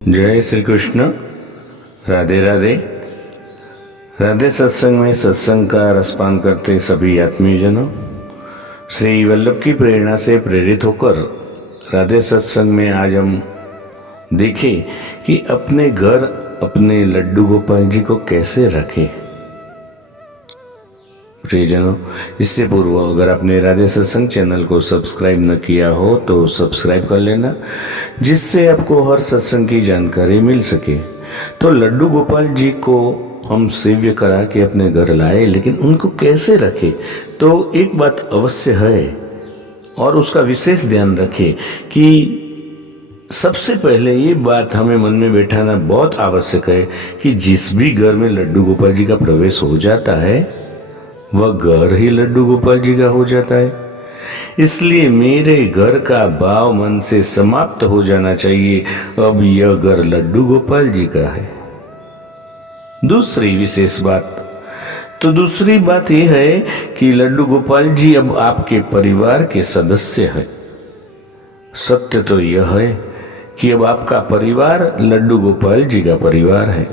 जय श्री कृष्ण। राधे राधे। राधे सत्संग में सत्संग का रसपान करते सभी आत्मीयजनों, श्री वल्लभ की प्रेरणा से प्रेरित होकर राधे सत्संग में आज हम देखें कि अपने घर अपने लड्डू गोपाल जी को कैसे रखें। प्रियजनों, इससे पूर्व अगर आपने राधे सत्संग चैनल को सब्सक्राइब न किया हो तो सब्सक्राइब कर लेना, जिससे आपको हर सत्संग की जानकारी मिल सके। तो लड्डू गोपाल जी को हम सेव्य करा के अपने घर लाए, लेकिन उनको कैसे रखें, तो एक बात अवश्य है और उसका विशेष ध्यान रखें कि सबसे पहले ये बात हमें मन में बैठाना बहुत आवश्यक है कि जिस भी घर में लड्डू गोपाल जी का प्रवेश हो जाता है वह घर ही लड्डू गोपाल जी का हो जाता है। इसलिए मेरे घर का भाव मन से समाप्त हो जाना चाहिए, अब यह घर लड्डू गोपाल जी का है। दूसरी विशेष बात यह है कि लड्डू गोपाल जी अब आपके परिवार के सदस्य है। सत्य तो यह है कि अब आपका परिवार लड्डू गोपाल जी का परिवार है।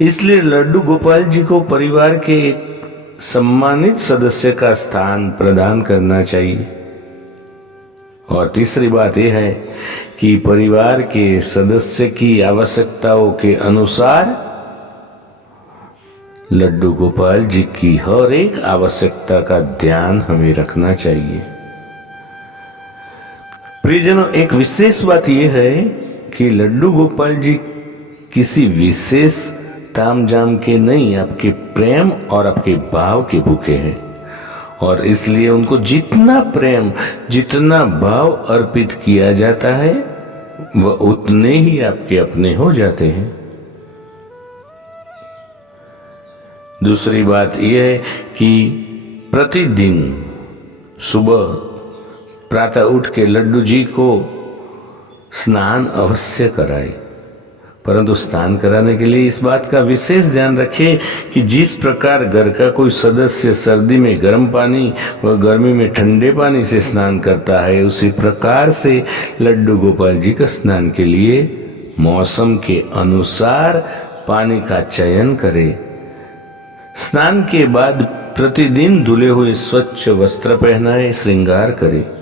इसलिए लड्डू गोपाल जी को परिवार के एक सम्मानित सदस्य का स्थान प्रदान करना चाहिए। और तीसरी बात यह है कि परिवार के सदस्य की आवश्यकताओं के अनुसार लड्डू गोपाल जी की हर एक आवश्यकता का ध्यान हमें रखना चाहिए। प्रियजनों, एक विशेष बात यह है कि लड्डू गोपाल जी किसी विशेष ताम जाम के नहीं, आपके प्रेम और आपके भाव के भूखे हैं। और इसलिए उनको जितना प्रेम जितना भाव अर्पित किया जाता है वह उतने ही आपके अपने हो जाते हैं। दूसरी बात यह है कि प्रतिदिन सुबह प्रातः उठ के लड्डू जी को स्नान अवश्य कराए, परंतु स्नान कराने के लिए इस बात का विशेष ध्यान रखें कि जिस प्रकार घर का कोई सदस्य सर्दी में गर्म पानी व गर्मी में ठंडे पानी से स्नान करता है, उसी प्रकार से लड्डू गोपाल जी का स्नान के लिए मौसम के अनुसार पानी का चयन करें। स्नान के बाद प्रतिदिन धुले हुए स्वच्छ वस्त्र पहनाए, श्रृंगार करें।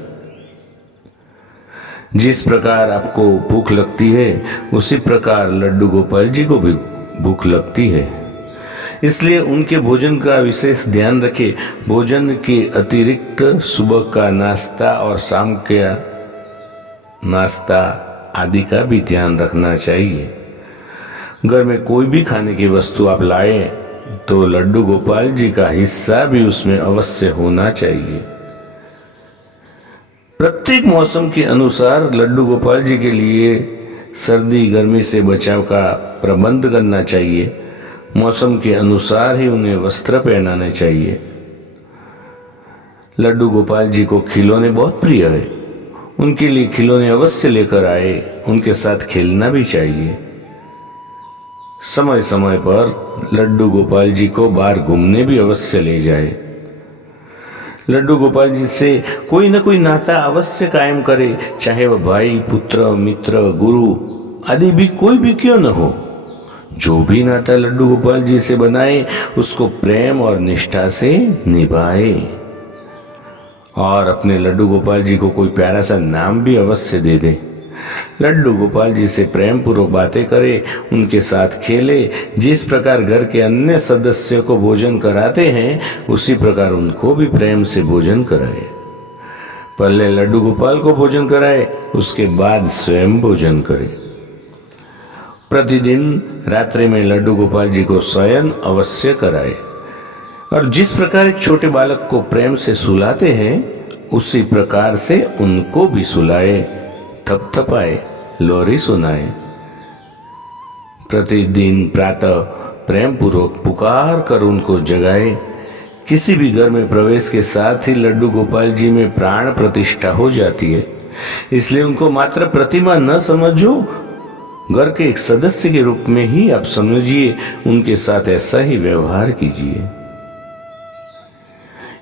जिस प्रकार आपको भूख लगती है उसी प्रकार लड्डू गोपाल जी को भी भूख लगती है। इसलिए उनके भोजन का विशेष ध्यान रखें। भोजन के अतिरिक्त सुबह का नाश्ता और शाम के नाश्ता आदि का भी ध्यान रखना चाहिए। घर में कोई भी खाने की वस्तु आप लाए तो लड्डू गोपाल जी का हिस्सा भी उसमें अवश्य होना चाहिए। प्रत्येक मौसम के अनुसार लड्डू गोपाल जी के लिए सर्दी गर्मी से बचाव का प्रबंध करना चाहिए। मौसम के अनुसार ही उन्हें वस्त्र पहनाने चाहिए। लड्डू गोपाल जी को खिलौने बहुत प्रिय है, उनके लिए खिलौने अवश्य लेकर आए, उनके साथ खेलना भी चाहिए। समय समय पर लड्डू गोपाल जी को बाहर घूमने भी अवश्य ले जाए। लड्डू गोपाल जी से कोई न कोई नाता अवश्य कायम करे, चाहे वह भाई पुत्र मित्र गुरु आदि भी कोई भी क्यों न हो। जो भी नाता लड्डू गोपाल जी से बनाए उसको प्रेम और निष्ठा से निभाए और अपने लड्डू गोपाल जी को कोई प्यारा सा नाम भी अवश्य दे दे। लड्डू गोपाल जी से प्रेम पूर्वक बातें करे, उनके साथ खेले। जिस प्रकार घर के अन्य सदस्यों को भोजन कराते हैं उसी प्रकार उनको भी प्रेम से भोजन कराए। पहले लड्डू गोपाल को भोजन कराए, उसके बाद स्वयं भोजन करे। प्रतिदिन रात्रि में लड्डू गोपाल जी को शयन अवश्य कराए और जिस प्रकार एक छोटे बालक को प्रेम से सुलाते हैं उसी प्रकार से उनको भी सुलाए, थपथपाए, लोरी सुनाए। प्रतिदिन प्रातः प्रेम पूर्वक पुकार कर उनको जगाए। किसी भी घर में प्रवेश के साथ ही लड्डू गोपाल जी में प्राण प्रतिष्ठा हो जाती है। इसलिए उनको मात्र प्रतिमा न समझो, घर के एक सदस्य के रूप में ही आप समझिए, उनके साथ ऐसा ही व्यवहार कीजिए।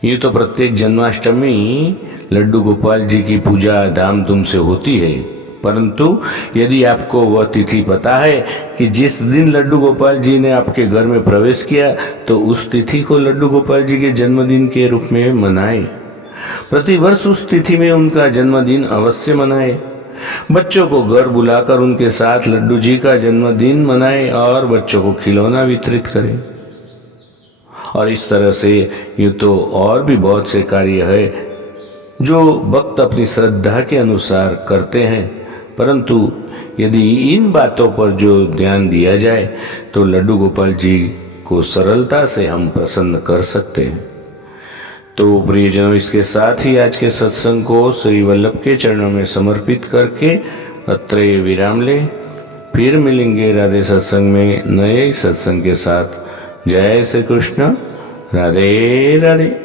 ये तो प्रत्येक जन्माष्टमी लड्डू गोपाल जी की पूजा धामधूम से होती है, परंतु यदि आपको वह तिथि पता है कि जिस दिन लड्डू गोपाल जी ने आपके घर में प्रवेश किया, तो उस तिथि को लड्डू गोपाल जी के जन्मदिन के रूप में मनाएं। प्रतिवर्ष उस तिथि में उनका जन्मदिन अवश्य मनाएं। बच्चों को घर बुलाकर उनके साथ लड्डू जी का जन्मदिन मनाएं और बच्चों को खिलौना वितरित करें। और इस तरह से यूँ तो और भी बहुत से कार्य है जो भक्त अपनी श्रद्धा के अनुसार करते हैं, परंतु यदि इन बातों पर जो ध्यान दिया जाए तो लड्डू गोपाल जी को सरलता से हम प्रसन्न कर सकते हैं। तो प्रियजनों, इसके साथ ही आज के सत्संग को श्री वल्लभ के चरणों में समर्पित करके अत्रेय विराम लें। फिर मिलेंगे राधे सत्संग में नए सत्संग के साथ। जय श्री कृष्ण। राधे राधे।